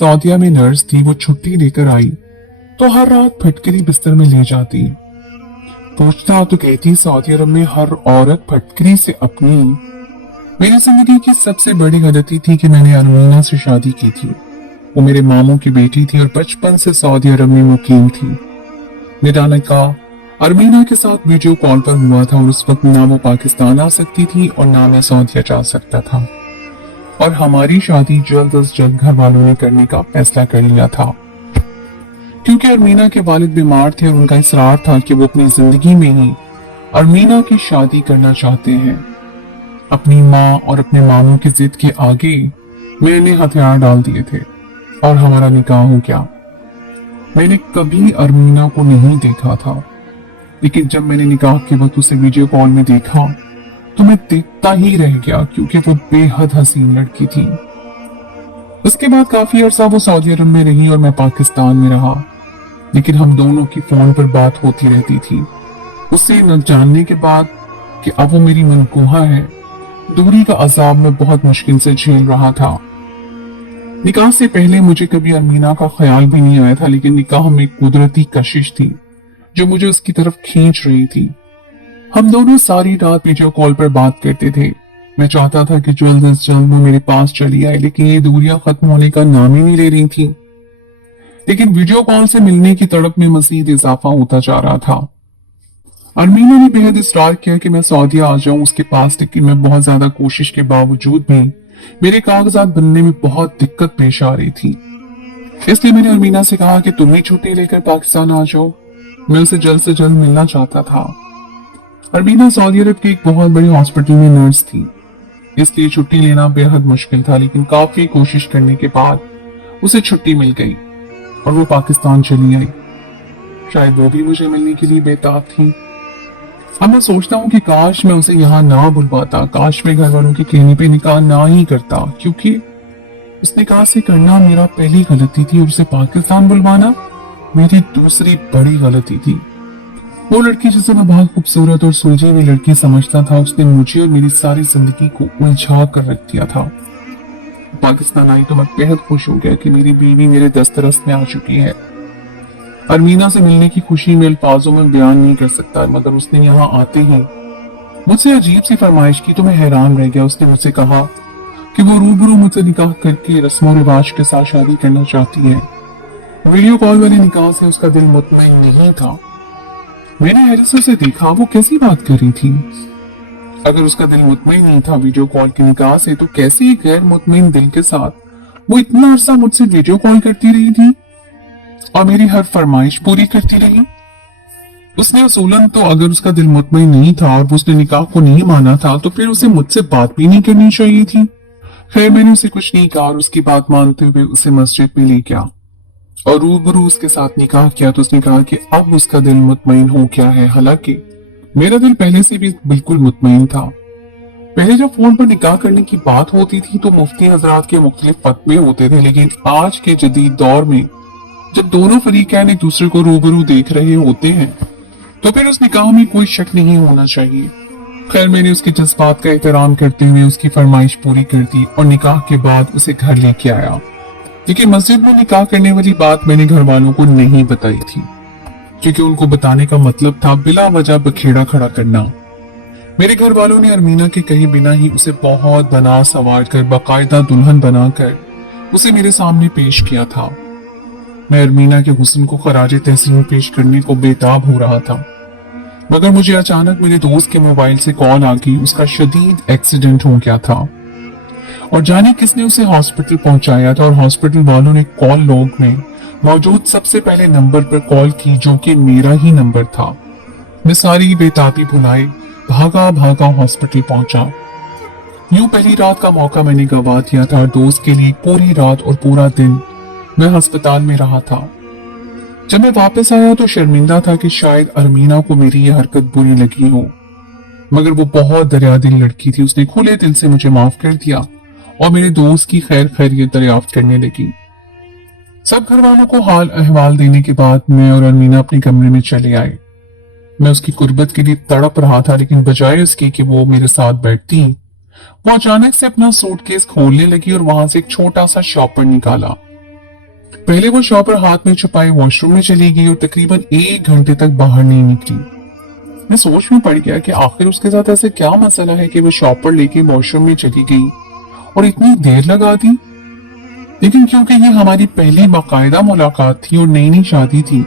सऊदीया में नर्स थी, वो छुट्टी लेकर आई तो हर रात फटकरी बिस्तर में ले जाती। पूछता तो कहती सऊदी अरब में हर औरत फटकरी से अपनी। मेरी जिंदगी की सबसे बड़ी गलती थी कि मैंने अरमीना से शादी की थी। वो मेरे मामू की बेटी थी और बचपन से सऊदी अरब में मुकीम थी। मेरा निकाह अरमीना के साथ वीडियो कॉल पर हुआ था और उस वक्त ना वो पाकिस्तान आ सकती थी और ना मैं सऊदीया जा सकता था, और हमारी शादी जल्द अज जल्द घर वालों ने करने का फैसला कर लिया था, क्योंकि अरमीना के वालिद बीमार थे और उनका इसरार था कि वो अपनी जिंदगी में ही अरमीना की शादी करना चाहते हैं। अपनी माँ और अपने मामू की जिद के आगे मैंने हथियार डाल दिए थे और हमारा निकाह हो गया। मैंने कभी अरमीना को नहीं देखा था, लेकिन जब मैंने निकाह के वक्त उसे वीडियो कॉल में देखा तो मैं देखता ही रह गया, क्योंकि वो बेहद हसीन लड़की थी। उसके बाद काफी अरसा वो सऊदी अरब में रही और मैं पाकिस्तान में रहा, लेकिन हम दोनों की फोन पर बात होती रहती थी। उससे न जानने के बाद कि अब वो मेरी मनकूहा है, दूरी का अजाब मैं बहुत मुश्किल से झेल रहा था। निकाह से पहले मुझे कभी अरमीना का ख्याल भी नहीं आया था, लेकिन निकाह में कुदरती कशिश थी जो मुझे उसकी तरफ खींच रही थी। हम दोनों सारी रात वीडियो कॉल पर बात करते थे। मैं चाहता था कि जल्द से जल्द वो मेरे पास चली आए, लेकिन ये दूरियां खत्म होने का नाम ही नहीं ले रही थी। लेकिन वीडियो कॉल से मिलने की तड़प में मजीद इजाफा होता जा रहा था। अरमीना ने बेहद इसरार किया कि मैं सऊदीया आ जाऊं उसके पास, लेकिन मैं बहुत ज्यादा कोशिश के बावजूद भी मेरे कागजात बनने में बहुत दिक्कत पेश आ रही थी। इसलिए मैंने अरमीना से कहा कि तुम ही छुट्टी लेकर पाकिस्तान आ जाओ, मैं उसे जल्द से जल्द मिलना चाहता था। अरमीना सऊदी अरब की एक बहुत बड़ी हॉस्पिटल में नर्स थी, इसलिए छुट्टी लेना बेहद मुश्किल था, लेकिन काफी कोशिश करने के बाद उसे छुट्टी मिल गई और वो पाकिस्तान चली आई। शायद वो भी मुझे मिलने के लिए बेताब थी। अब मैं सोचता हूँ कि काश मैं उसे यहाँ ना बुलवाता, काश मैं घर वालों के कहने पे निकाह ना ही करता, क्योंकि उस निकाह से करना मेरा पहली गलती थी और उसे पाकिस्तान बुलवाना मेरी दूसरी बड़ी गलती थी। वो लड़की जिसे मैं बहुत खूबसूरत और सुलझी हुई लड़की समझता था, उसने मुझे और मेरी सारी जिंदगी को उलझा कर रख दिया था। पाकिस्तान आई तो मैं बेहद खुश हो गया कि मेरी बीवी मेरे दस्तरस में आ चुकी है। अरमीना से मिलने की खुशी में अल्फाजों में बयान नहीं कर सकता, मगर उसने यहाँ आते ही मुझसे अजीब सी फरमाइश की तो मैं हैरान रह गया। उसने मुझसे कहा कि वो रूबरू मुझसे निकाह करके रस्म रिवाज के साथ शादी करना चाहती है। वीडियो कॉल वाले निकाह से उसका दिल मुतमईन नहीं था। मैंने हैरत से उसे देखा, वो कैसी बात कर रही थी। अगर उसका दिल मुतमईन नहीं था वीडियो कॉल के निकाह से, तो कैसे एक गैर मुतमईन दिल के साथ वो इतना अरसा मुझसे वीडियो कॉल करती रही थी और मेरी हर फरमाइश पूरी करती रही। उसने असूलन तो अगर उसका दिल मुतमईन नहीं था और उसने निकाह को नहीं माना था, तो फिर उसे मुझसे बात भी नहीं करनी चाहिए थी। खैर मैंने उसे कुछ नहीं कहा और उसकी बात मानते हुए उसे मस्जिद में ले गया और रूबरू उसके साथ निकाह किया। तो उसने कहा कि अब उसका दिल मुतमईन हो गया है। हालांकि मेरा दिल पहले से भी बिल्कुल मुतमईन था। पहले जब फोन पर निकाह करने की बात होती थी तो मुफ्ती हजरात के मुख्तलिफ फतवे होते थे, लेकिन आज के जदीद दौर में जब दोनों फरीकैन एक दूसरे को रूबरू देख रहे होते हैं तो फिर उस निकाह में कोई शक नहीं होना चाहिए। खैर मैंने उसके जज्बात का एहतराम करते हुए उसकी फरमाइश पूरी कर दी और निकाह के बाद उसे घर लेके आया। लेकिन मस्जिद में निकाह करने वाली बात मैंने घर वालों को नहीं बताई थी, क्योंकि उनको बताने का मतलब था बिला वजह बखेड़ा खड़ा करना। मेरे घर वालों ने अरमीना के कहे बिना ही उसे बहुत बना सवार कर बाकायदा दुल्हन बनाकर उसे मेरे सामने पेश किया था। मैं अरमीना के हुस्न को खराज तहसीन पेश करने को बेताब हो रहा था, मगर मुझे अचानक मेरे दोस्त के मोबाइल से कॉल आ गई। उसका शदीद एक्सीडेंट हो गया था और जाने किसने उसे हॉस्पिटल पहुंचाया था, और हॉस्पिटल वालों ने कॉल लॉग में मौजूद सबसे पहले नंबर पर कॉल की, जो कि मेरा ही नंबर था। मैं सारी बेताबी भुलाए भागा भागा हॉस्पिटल पहुंचा। यूं पहली रात का मौका मैंने गवा दिया था। दोस्त के लिए पूरी रात और पूरा दिन मैं अस्पताल में रहा था। जब मैं वापस आया तो शर्मिंदा था कि शायद अरमीना को मेरी यह हरकत बुरी लगी हो, मगर वो बहुत दरिया दिल लड़की थी। उसने खुले दिल से मुझे माफ कर दिया और मेरे दोस्त की खैर खैरियत दरियाफ्त करने लगी। सब घर वालों को हाल अहवाल देने के बाद मैं और अरमीना अपने कमरे में चले आए। मैं उसकी कुर्बत के लिए तड़प रहा था, लेकिन बजाय उसके कि वो मेरे साथ बैठती, वो अचानक से अपना सूटकेस खोलने लगी और वहां से एक छोटा सा शॉपर निकाला पहले वो शॉपर हाथ में छुपाए वॉशरूम में चली गई और तकरीबन 1 घंटे तक बाहर नहीं निकली। मैं सोच में पड़ गया कि आखिर उसके साथ ऐसे क्या मसला है कि वो शॉपर लेके वॉशरूम में चली गई और इतनी देर लगा दी। लेकिन क्योंकि ये हमारी पहली बाकायदा मुलाकात थी और नई नई शादी थी,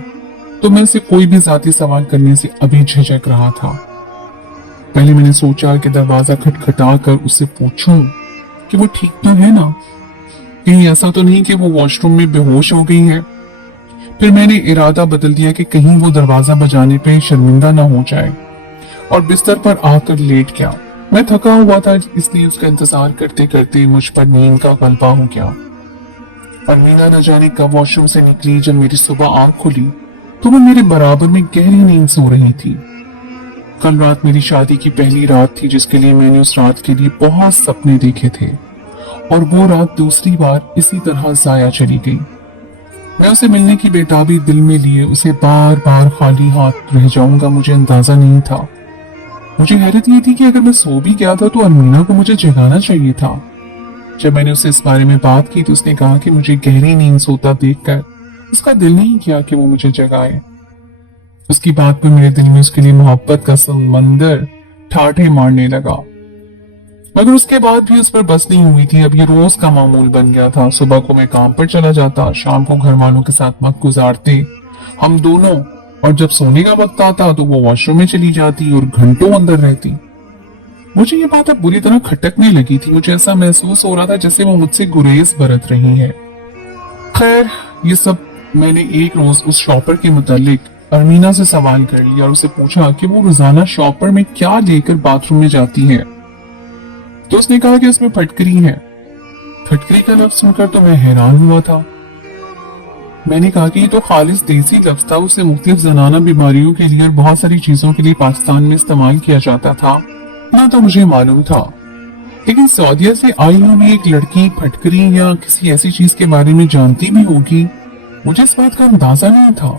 तो मैं उसे कोई भी जाती सवाल करने से अभी झिझक रहा था। पहले मैंने सोचा कि दरवाजा खटखटा कर उससे पूछूं कि वो ठीक तो है ना, कहीं ऐसा तो नहीं कि वो वॉशरूम में बेहोश हो गई है। फिर मैंने इरादा बदल दिया कि कहीं वो दरवाजा बजाने पे शर्मिंदा ना हो जाए और बिस्तर पर आकर लेट गया। मैं थका हुआ था, इसलिए उसका इंतजार करते करते मुझ पर नींद का गलबा हो गया। अमीना न जाने कब वॉशरूम से निकली। जब मेरी सुबह आंख खुली तो वो मेरे बराबर में गहरी नींद सो रही थी। कल रात मेरी शादी की पहली रात थी, जिसके लिए मैंने उस रात के लिए बहुत सपने देखे थे, और वो रात दूसरी बार इसी तरह जाया चली गई। मैं उसे मिलने की बेताबी दिल में लिए उसे बार बार खाली हाथ रह जाऊंगा, मुझे अंदाजा नहीं था। मुझे हैरत ये थी कि अगर मैं सो भी गया था तो अमीना को मुझे जगाना चाहिए था। जब मैंने उससे इस बारे में बात की तो उसने कहा कि मुझे गहरी नींद सोता देखकर उसका दिल नहीं किया कि वो मुझे जगाए। उसकी बात पर मेरे दिल में उसके लिए मोहब्बत का समंदर ठाठे मारने लगा, मगर उसके बाद भी उस पर बस नहीं हुई थी। अब ये रोज का मामूल बन गया था। सुबह को मैं काम पर चला जाता, शाम को घर वालों के साथ वक्त गुजारते हम दोनों, और जब सोने का वक्त आता तो वो वॉशरूम में चली जाती और घंटों अंदर रहती। मुझे ये बात अब बुरी तरह खटकने लगी थी। मुझे ऐसा महसूस हो रहा था जैसे वो मुझसे गुरेज बरत रही है। खैर, ये सब मैंने एक रोज उस शॉपर के मुतालिक अमीना से सवाल कर लिया और उसे पूछा कि वो रोजाना शॉपर में क्या लेकर बाथरूम में जाती है। तो उसने कहा कि उसमें फटकरी है। फटकरी का लफ्ज सुनकर तो मैं हैरान हुआ था। मैंने कहा कि ये तो खालिस देसी लफ्ज था, उसे मुख्तलिफ जनाना बीमारियों के लिए और बहुत सारी चीजों के लिए पाकिस्तान में इस्तेमाल किया जाता था, ना तो मुझे मालूम था। लेकिन सऊदीया से आई हुई एक लड़की फटकरी या किसी ऐसी चीज के बारे में जानती भी होगी, मुझे इस बात का अंदाजा नहीं था।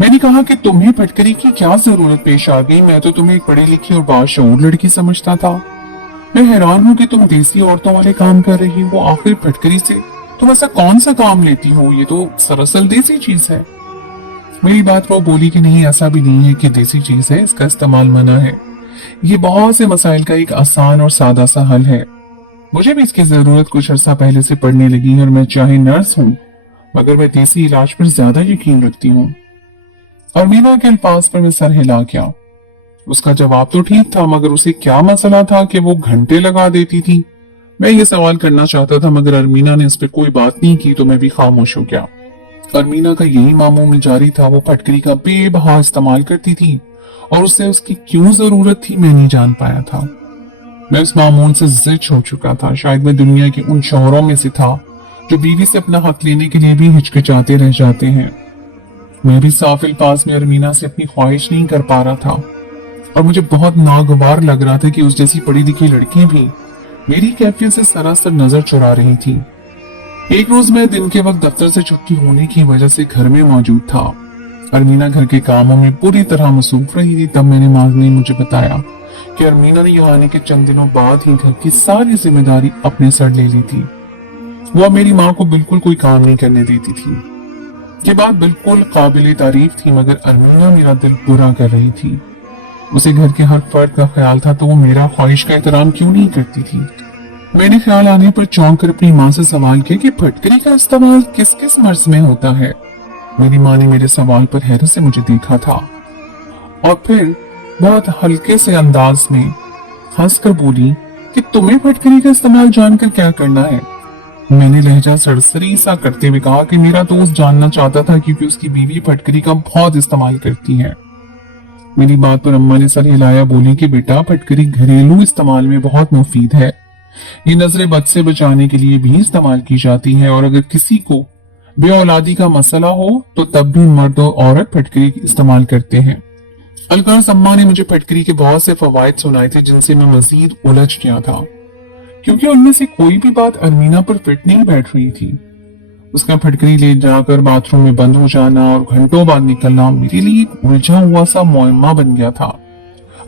मैंने कहा कि तुम्हें फटकरी की क्या जरूरत पेश आ गई, मैं तो तुम्हें एक पढ़ी लिखी और बाशऊर लड़की समझता था। मैं हैरान हूँ कि तुम देसी औरतों वाले काम कर रही हो। आखिर फटकरी से तुम ऐसा कौन सा काम लेती हो, ये तो सरासर देसी चीज है। मेरी बात वो बोली कि नहीं, ऐसा भी नहीं है कि देसी चीज है, इसका इस्तेमाल मना है। ये बहुत से मसाइल का एक आसान और सादा सा हल है। मुझे भी इसकी जरूरत कुछ अर्सा पहले से पड़ने लगी है और मैं चाहे नर्स हूँ, मगर मैं देसी इलाज पर ज्यादा यकीन रखती हूँ। और मीना के अल्फाज पर मैं सर हिला गया। उसका जवाब तो ठीक था, मगर उसे क्या मसला था कि वो घंटे लगा देती थी। मैं ये सवाल करना चाहता था, मगर अरमीना ने इस पर कोई बात नहीं की तो मैं भी खामोश हो गया। अरमीना का यही मामूल जारी था। वो फटकरी का बेबहा इस्तेमाल करती थी और उससे उसकी क्यों जरूरत थी मैं नहीं जान पाया था। मैं उस मामूल से जिद हो चुका था। शायद मैं दुनिया के उन शौहरों में से था जो बीवी से अपना हक लेने के लिए भी हिचकिचाते रह जाते हैं। मैं भी साफ अल्फाज में अरमीना से अपनी ख्वाहिश नहीं कर पा रहा था और मुझे बहुत नागवार लग रहा था कि उस जैसी पढ़ी लिखी लड़की भी मेरी कैफियत से सरासर नजर चुरा रही थी। एक रोज मैं दिन के वक्त दफ्तर से छुट्टी होने की वजह से घर में मौजूद था। अरमीना घर के कामों में पूरी तरह मसरूफ रही थी। तब मैंने माँ ने मुझे बताया कि अरमीना ने यहाँ आने के चंद दिनों बाद ही घर की सारी जिम्मेदारी अपने सर ले ली थी। वो मेरी माँ को बिल्कुल कोई काम नहीं करने देती थी। ये बात बिल्कुल काबिल तारीफ थी, मगर अरमीना मेरा दिल बुरा कर रही थी। उसे घर के हर फर्द का ख्याल था, तो वो मेरा ख्वाहिश का एहतराम क्यों नहीं करती थी। मैंने ख्याल आने पर चौंक कर अपनी माँ से सवाल किया कि फटकरी का इस्तेमाल किस किस मर्ज में होता है। मेरी माँ ने मेरे सवाल पर हैरत से मुझे देखा था और फिर बहुत हल्के से अंदाज में हंसकर बोली कि तुम्हें फटकरी का इस्तेमाल जानकर क्या करना है। मैंने लहजा सरसरी सा करते हुए कहा कि मेरा दोस्त जानना चाहता था क्योंकि उसकी बीवी फटकरी का बहुत इस्तेमाल करती है। मेरी बात पर अम्मा ने सर हिलाया, बोली कि बेटा फटकरी घरेलू इस्तेमाल में बहुत मुफीद है। ये नजरे बद से बचाने के लिए भी इस्तेमाल की जाती है और अगर किसी को बे औलादी का मसला हो तो तब भी मर्द और औरत फटकरी इस्तेमाल करते हैं। अलगर्ज अम्मा ने मुझे फटकरी के बहुत से फवायद सुनाए थे जिनसे मैं मजीद उलझ गया था, क्योंकि उनमें से कोई भी बात अरमीना पर फिट नहीं बैठ रही थी। उसका फटकरी ले जाकर बाथरूम में बंद हो जाना और घंटों बाद निकलना मेरे लिए उलझा हुआ सा मुअम्मा बन गया था।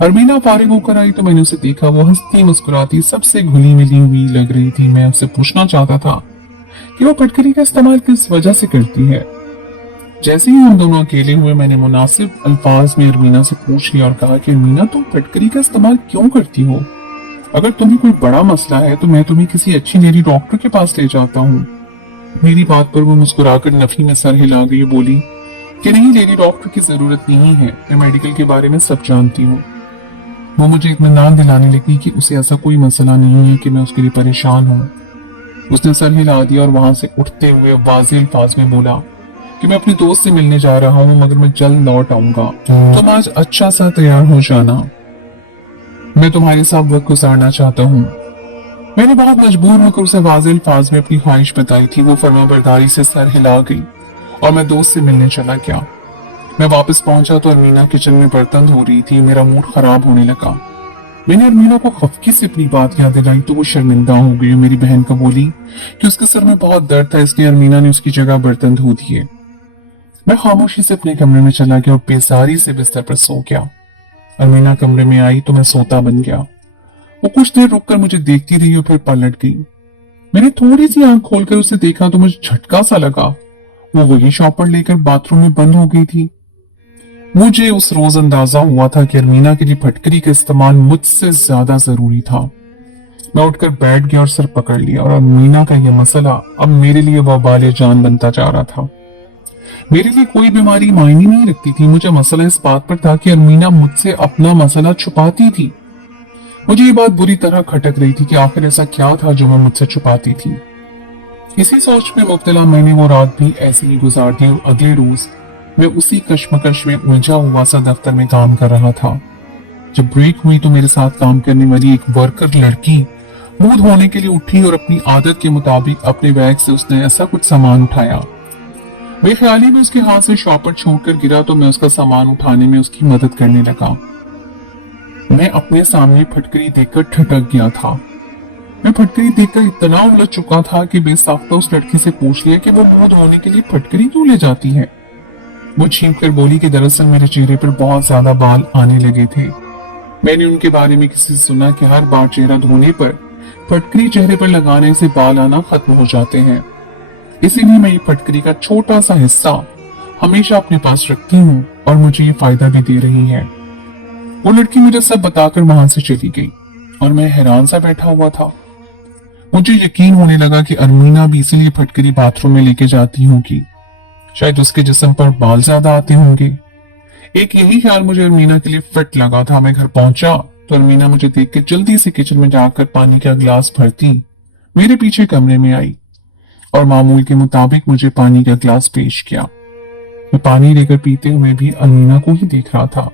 अरमीना फारिग होकर आई तो मैंने उसे देखा। वो हंसती मुस्कुराती सबसे घुली मिली हुई लग रही थी। मैं उससे पूछना चाहता था कि वो फटकरी का इस्तेमाल किस वजह से करती है। जैसे ही हम दोनों अकेले हुए, मैंने मुनासिब अल्फाज में अरमीना से पूछ लिया और कहा कि अरमीना, तुम फटकरी का इस्तेमाल क्यों करती हो? अगर तुम्हें कोई बड़ा मसला है तो मैं तुम्हें किसी अच्छी लेडी डॉक्टर के पास ले जाता हूँ। मेरी बात पर वो मुस्कुराकर नफी में सर हिला गई, बोली कि नहीं, लेडी डॉक्टर की जरूरत नहीं है, मैं मेडिकल के बारे में सब जानती हूँ। वो मुझे इत्मीनान दिलाने लगी कि उसे ऐसा कोई मसला नहीं है कि मैं उसके लिए परेशान हूँ। उसने सर हिला दिया और वहां से उठते हुए वाज़ेह अल्फाज में बोला कि मैं अपने दोस्त से मिलने जा रहा हूँ, मगर मैं जल्द लौट आऊंगा। तुम आज अच्छा सा तैयार हो जाना, मैं तुम्हारे साथ वक्त गुजारना चाहता हूँ। मैंने बहुत मजबूर होकर उसे वाज़ेह अल्फाज में अपनी ख्वाहिश बताई थी। वो फरमाबरदारी से सर हिला गई और मैं दोस्त से मिलने चला गया। मैं वापस पहुंचा तो अरमीना किचन में बर्तन धो रही थी। मेरा मूड खराब होने लगा। मैंने अरमीना को खफकी से अपनी बात याद दिलाई तो वो शर्मिंदा हो गई। मेरी बहन को बोली कि उसके सर में बहुत दर्द था, इसलिए अरमीना ने उसकी जगह बर्तन धो दिए। मैं खामोशी से अपने कमरे में चला गया और बेजारी से बिस्तर पर सो गया। अरमीना कमरे में आई तो मैं सोता बन गया। वो कुछ देर रुककर मुझे देखती रही और फिर पलट गई। मैंने थोड़ी सी आंख खोलकर उसे देखा तो मुझे झटका सा लगा। वो वही शॉपर लेकर बाथरूम में बंद हो गई थी। मुझे उस रोज अंदाजा हुआ था कि अरमीना के लिए फटकरी का इस्तेमाल मुझसे ज्यादा जरूरी था। मैं उठकर बैठ गया और सर पकड़ लिया, और अरमीना का यह मसला अब मेरे लिए वबाल जान बनता जा रहा था। मेरे लिए कोई बीमारी मायने नहीं रखती थी। मुझे मसला इस बात पर था कि अरमीना मुझसे अपना मसला छुपाती थी। मुझे ये बात बुरी तरह खटक रही थी कि आखिर ऐसा क्या था जो मैं मुझसे छुपाती थी। इसी सोच में मुब्तला मैंने वो रात भी ऐसे ही गुजार दी और अगले रोज मैं उसी कश्मकश में उलझा हुआ सा दफ्तर में काम कर रहा था। जब ब्रेक हुई तो मेरे साथ काम करने वाली एक वर्कर लड़की मुंह धोने के लिए उठी और अपनी आदत के मुताबिक अपने बैग से उसने ऐसा कुछ सामान उठाया। बेख्याली में उसके हाथ से शॉपर छूटकर गिरा तो मैं उसका सामान उठाने में उसकी मदद करने लगा। मैं अपने सामने फटकरी देखकर ठटक गया था। मैं फटकरी देखकर इतना उलझ चुका था कि बेसाख्ता उस लड़की से पूछ लिया कि वो मुंह धोने के लिए फटकरी क्यों ले जाती है। वो छींक कर बोली कि दरअसल मेरे चेहरे पर बहुत ज्यादा बाल आने लगे थे। मैंने उनके बारे में किसी से सुना कि हर बार चेहरा धोने पर फटकरी चेहरे पर लगाने से बाल आना खत्म हो जाते हैं, इसीलिए मैं ये फटकरी का छोटा सा हिस्सा हमेशा अपने पास रखती हूँ और मुझे ये फायदा भी दे रही है। वो लड़की मुझे सब बताकर वहां से चली गई और मैं हैरान सा बैठा हुआ था। मुझे यकीन होने लगा कि अरमीना भी इसीलिए फटकरी बाथरूम में लेके जाती होगी, शायद उसके जिस्म पर बाल ज्यादा आते होंगे। एक यही ख्याल मुझे अरमीना के लिए फिट लगा था। मैं घर पहुंचा तो अरमीना मुझे देख के जल्दी से किचन में जाकर पानी का गिलास भरती मेरे पीछे कमरे में आई और मामूल के मुताबिक मुझे पानी का गिलास पेश किया। मैं पानी लेकर पीते हुए भी अरमीना को ही देख रहा था।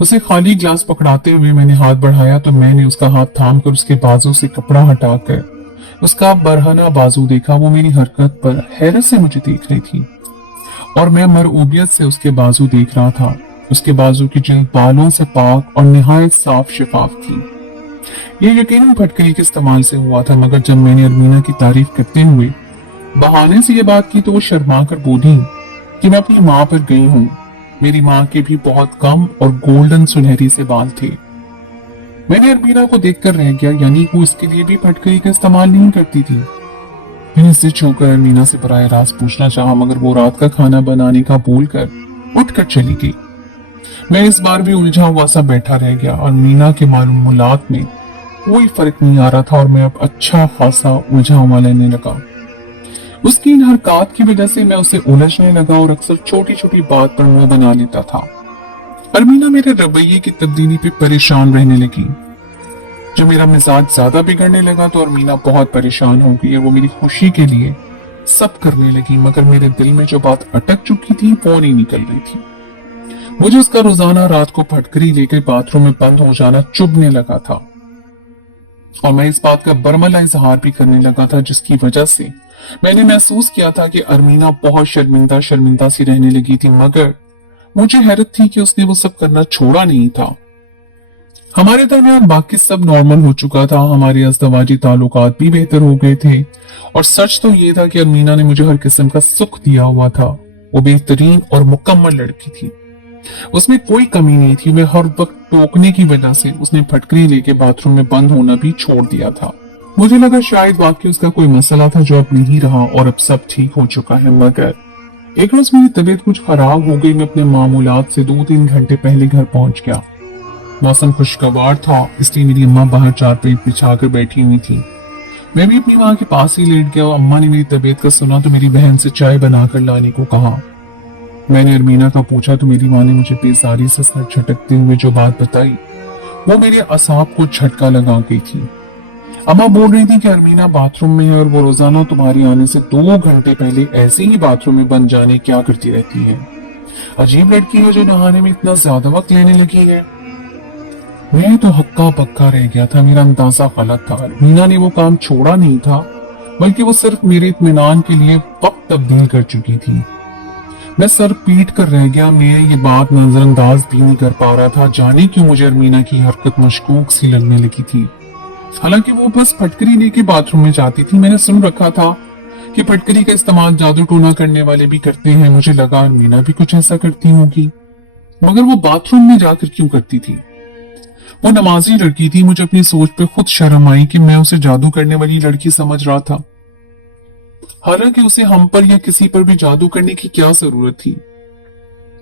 उसे खाली गिलास पकड़ाते हुए मैंने हाथ बढ़ाया तो मैंने उसका हाथ थाम कर उसके बाजू से कपड़ा हटाकर उसका बरहना बाजू देखा। वो मेरी हरकत पर हैरत से मुझे देख रही थी और मैं मरऊबियत से उसके बाजू देख रहा था। उसके बाजू की जिल्द बालों से पाक और निहायत साफ शिफाफ थी। ये यकीनन फटकरी के इस्तेमाल से हुआ था, मगर जब मैंने अरमीना की तारीफ करते हुए बहाने से ये बात की तो वो शर्मा कर बोली कि मैं अपनी माँ पर गई हूँ। मेरी माँ के भी बहुत कम और गोल्डन सुनहरी से बाल थे। मैंने अरमीना को देखकर रह गया, यानी वो इसके लिए भी फटकरी का इस्तेमाल नहीं करती थी। मैंने सिर छूकर अरमीना से बराह रास्त पूछना चाहा, मगर वो रात का खाना बनाने का बोलकर उठकर चली गई। मैं इस बार भी उलझा हुआ सा बैठा रह गया। अरमीना के मालूमात में कोई फर्क नहीं आ रहा था और मैं अब अच्छा खासा उलझा हुआ लेने लगा। उसकी इन हरकत की वजह से मैं उसे उलझने लगा और अक्सर छोटी छोटी बात पर मुंह बना लेता था। अरमीना मेरे रवैये की तब्दीली पे परेशान रहने लगी। जब मेरा मिजाज ज्यादा बिगड़ने लगा तो अरमीना बहुत परेशान हो गई और वो मेरी खुशी के लिए सब करने लगी, मगर मेरे दिल में जो बात अटक चुकी थी वो नहीं निकल रही थी। मुझे उसका रोजाना रात को फटकरी लेकर बाथरूम में बंद हो जाना चुभने लगा था और मैं इस बात का बरमला इजहार भी करने लगा था, जिसकी वजह से मैंने महसूस किया था कि अरमीना बहुत शर्मिंदा शर्मिंदा सी रहने लगी थी। मगर मुझे हैरत थी कि उसने वो सब करना छोड़ा नहीं था। हमारे दरमियान बाकी सब नॉर्मल हो चुका था। हमारे अज़दवाजी ताल्लुकात भी बेहतर हो गए थे और सच तो ये था कि अरमीना ने मुझे हर किस्म का सुख दिया हुआ था। वो बेहतरीन और मुकम्मल लड़की थी, उसमें कोई कमी नहीं थी। मैं हर वक्त टोकने की वजह से उसने फटकरी लेके बाथरूम में बंद होना भी छोड़ दिया था। मुझे लगा शायद वाकई उसका कोई मसला था जो अब नहीं रहा और अब सब ठीक हो चुका है, मगर एक रोज मेरी तबीयत कुछ खराब हो गई। मैं अपने मामूलात से 2-3 घंटे पहले घर पहुंच गया। मौसम खुशगवार था, इसलिए मेरी अम्मा बाहर चारपाई बिछाकर बैठी हुई थी। मैं भी अपनी माँ के पास ही लेट गया। अम्मा ने मेरी तबीयत का सुना तो मेरी बहन से चाय बनाकर लाने को कहा। मैंने अरमीना का पूछा तो मेरी माँ ने मुझे बेजारी से सर झटकते हुए जो बात बताई वो मेरे असाब को झटका लगा गई थी। अम्मा बोल रही थी कि अरमीना बाथरूम में है और वो रोजाना तुम्हारी आने से 2 घंटे पहले ऐसे ही बाथरूम में बंद जाने क्या करती रहती है। अजीब लड़की है जो नहाने में इतना ज्यादा वक्त लेने लगी है। मैं तो हक्का पक्का रह गया था। मेरा अंदाजा गलत था। अरमीना ने वो काम छोड़ा नहीं था, बल्कि वो सिर्फ मेरे इत्मीनान के लिए वक्त तब्दील कर चुकी थी। मैं सर पीट कर रह गया। मैं ये बात नजरअंदाज भी नहीं कर पा रहा था। जाने क्यों मुझे अरमीना की हरकत मशकूक सी लगने लगी थी। हालांकि वो बस फटकरी लेके बाथरूम में जाती थी। मैंने सुन रखा था कि फटकरी का इस्तेमाल जादू टोना करने वाले भी करते हैं। मुझे लगा अरमीना भी कुछ ऐसा करती होगी, मगर वो बाथरूम में जाकर क्यों करती थी। वो नमाजी लड़की थी। मुझे अपनी सोच पे खुद शर्म आई कि मैं उसे जादू करने वाली लड़की समझ रहा था। हालांकि उसे हम पर या किसी पर भी जादू करने की क्या जरूरत थी।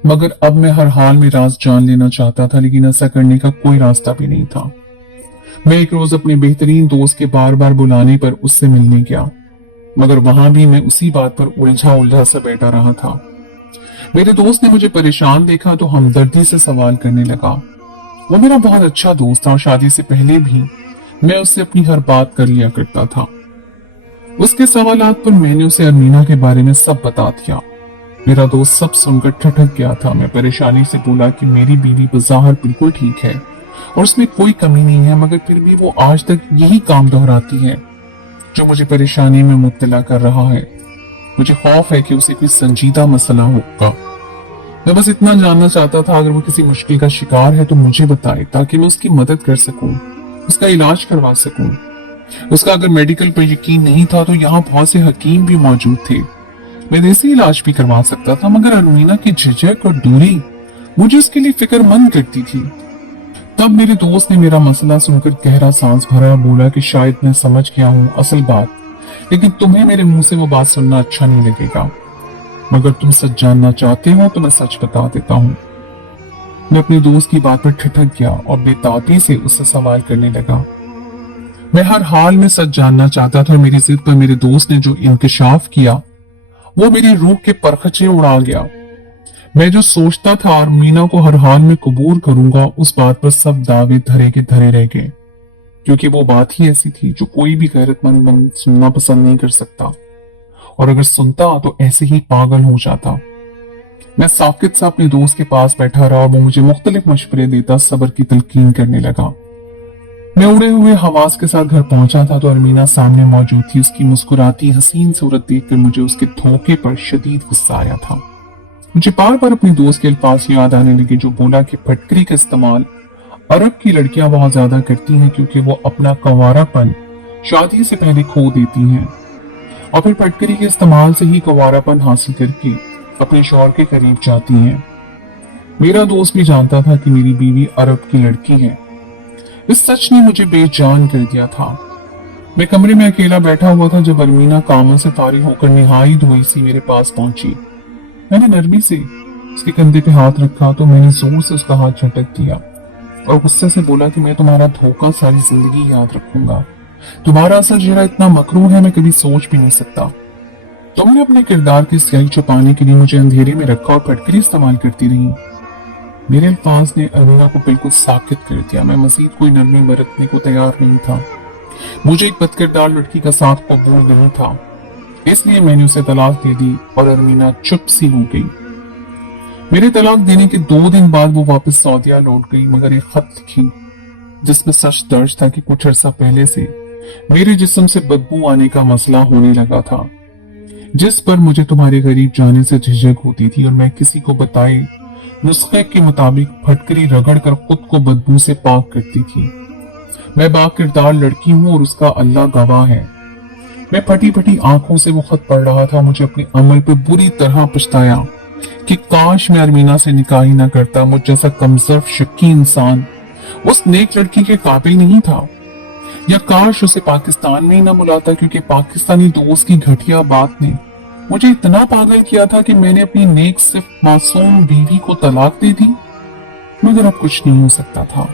मगर अब मैं हर हाल में राज जान लेना चाहता था, लेकिन ऐसा करने का कोई रास्ता भी नहीं था। मैं एक रोज अपने बेहतरीन दोस्त के बार बार बुलाने पर उससे मिलने गया, मगर वहां भी मैं उसी बात पर उलझा उलझा सा बैठा रहा था। मेरे दोस्त ने मुझे परेशान देखा तो हमदर्दी से सवाल करने लगा। वो मेरा बहुत अच्छा दोस्त था और शादी से पहले भी मैं उससे अपनी हर बात कर लिया करता था। उसके सवालात पर मैंने उसे अरमीना के बारे में सब बता दिया। मेरा दोस्त सब सुनकर ठठक गया था। मैं परेशानी से बोला कि मेरी बीवी बज़ाहिर बिल्कुल ठीक है और उसमें कोई कमी नहीं है, मगर फिर भी वो आज तक यही काम दोहराती है जो मुझे परेशानी में मुब्तला कर रहा है। मुझे खौफ है कि उसे कोई संजीदा मसला होगा। मैं बस इतना जानना चाहता था, अगर वो किसी मुश्किल का शिकार है तो मुझे बताए ताकि मैं उसकी मदद कर सकूं, उसका इलाज करवा सकूं। उसका अगर मेडिकल पर यकीन नहीं था तो यहाँ बहुत से हकीम भी मौजूद थे। मैं देसी इलाज भी करवा सकता था, मगर अरमीना की झिझक और दूरी मुझे उसके लिए फिक्रमंद करती थी। तब मेरे दोस्त ने मेरा मसला सुनकर गहरा सांस भरा, बोला कि शायद मैं समझ गया हूँ असल बात, लेकिन तुम्हें मेरे मुंह से वो बात सुनना अच्छा नहीं लगेगा। मगर तुम सच जानना चाहते हो तो मैं सच बता देता हूँ। मैं अपने दोस्त की बात पर ठिठक गया और बेताबी से उससे सवाल करने लगा। मैं हर हाल में सच जानना चाहता था और मेरी जिद पर मेरे दोस्त ने जो इंकशाफ किया वो मेरी रूह के परखचे उड़ा गया। मैं जो सोचता था अरमीना को हर हाल में कबूल करूंगा, उस बात पर सब दावे धरे के धरे रह गए, क्योंकि वो बात ही ऐसी थी जो कोई भी गैरतमंद बंद सुनना पसंद नहीं कर सकता, और अगर सुनता तो ऐसे ही पागल हो जाता। मैं साकित सा अपने दोस्त के पास बैठा रहा और वो मुझे मुख्तलिफ मशवरे देता सब्र की तलकीन करने लगा। मैं उड़े हुए हवास के साथ घर पहुंचा था तो अरमीना सामने मौजूद थी। उसकी मुस्कुराती हसीन सूरत देखकर मुझे उसके धोखे पर शदीद गुस्सा आया था। मुझे बार बार अपने दोस्त के अल्फाज याद आने लगे जो बोला कि फटकरी का इस्तेमाल अरब की लड़कियां बहुत ज्यादा करती हैं, क्योंकि वो अपना कंवारापन शादी से पहले खो देती हैं और फिर फटकरी के इस्तेमाल से ही कंवारापन हासिल करके अपने शौहर के करीब जाती हैं। मेरा दोस्त भी जानता था कि मेरी बीवी अरब की लड़की है। इस सच ने मुझे बेजान कर दिया था। मैं कमरे में अकेला बैठा हुआ था जब अरमीना कामों से फारिग होकर निहाई धोई सी मेरे पास पहुंची। मैंने नरमी से उसके कंधे पे हाथ रखा तो मैंने जोर से उसका हाथ झटक दिया और गुस्से से बोला कि मैं तुम्हारा धोखा सारी जिंदगी याद रखूंगा। तुम्हारा असल चेहरा इतना मकरूह है मैं कभी सोच भी नहीं सकता। तुमने अपने किरदार की स्याही छुपाने के लिए मुझे अंधेरे में रखा और फटकरी इस्तेमाल करती रही। मेरे अल्फाज ने अरमीना को बिल्कुल साकित कर दिया। मैं मजीद कोई नरमी बरतने को तैयार नहीं था। मुझे एक बदकिरदार लड़की का साथ कबूल नहीं था, इसलिए मैंने उसे तलाक दे दी और अरमीना चुप सी हो गई। मेरे तलाक देने के 2 दिन बाद वो वापस सऊदीया लौट गई, मगर एक खत लिखी जिसमें सच दर्ज था कि कुछ अर्सा पहले से मेरे जिस्म से बदबू आने का मसला होने लगा था, जिस पर मुझे तुम्हारे करीब जाने से झिझक होती थी और मैं किसी को बताए नुस्खे के मुताबिक फटकरी रगड़ कर खुद को बदबू से पाक करती थी। मैं बाकिरदार लड़की हूँ और उसका अल्लाह गवाह है। मैं फटी फटी आंखों से वो खत पढ़ रहा था। मुझे अपने अमल पे बुरी तरह पछताया कि काश मैं अरमीना से निकाह ही ना करता। मुझ जैसा कमजोर शक्की इंसान उस नेक लड़की के काबिल नहीं था। या काश उसे पाकिस्तान में ही न बुलाता, क्योंकि पाकिस्तानी दोस्त की घटिया बात ने मुझे इतना पागल किया था कि मैंने अपनी नेक सिर्फ मासूम बीवी को तलाक दे दी। मगर अब कुछ नहीं हो सकता था।